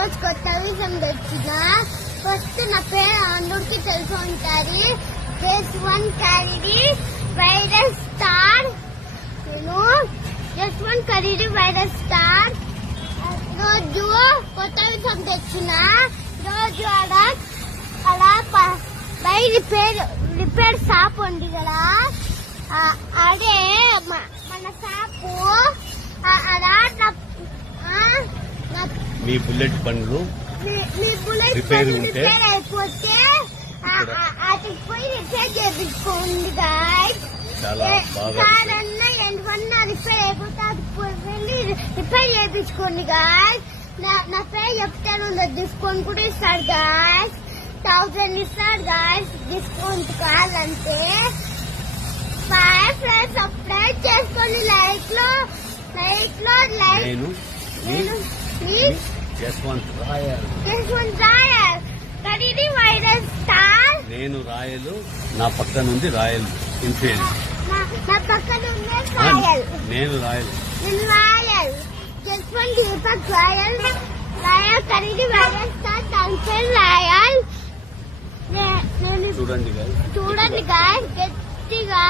రోజు కొత్త విషయం తెచ్చిన. ఫస్ట్ నా పేరు అందరికి తెలిసి ఉంటుంది. Just one carry virus star. నేను just one carry virus star. రోజు కొత్త విషయం తెచ్చిన. రోజు అలా బై రిపేర్ షాప్ ఉంది కదా, అదే మన షాపు. అలా మీ బుల్లెట్ బండ్లు రిపేర్ అయిపోతే అది పోయి రిపేర్ చేయించుకోండి గాయ్స్. ఎంతకన్నా రిపేర్ అయిపోతే అది వెళ్ళి రిపేర్ చేయించుకోండి గాయ్స్. నా పేరు చెప్తాను, డిస్కౌంట్ కూడా ఇస్తాడు గాయ్స్. 1000 ఇస్తాడు గాయ్స్ డిస్కౌంట్ కావాలంటే. ఫ్రెండ్స్ సబ్స్క్రైబ్ చేసుకోండి. లైక్ లో యశ్వంత్ రాయల్ కరీది వైరస్ స్టార్. నేను రాయలు, నా పక్కన ఉంది రాయల్ ఇన్ఫీల్డ్. నా పక్కన ఉంది రాయల్. నేను రాయల్ జస్వంత్ దీపక్ రాయల్ కరీది వైరస్ స్టార్ టంకెల్ రాయల్. చూడండి గాయ్స్ గట్టిగా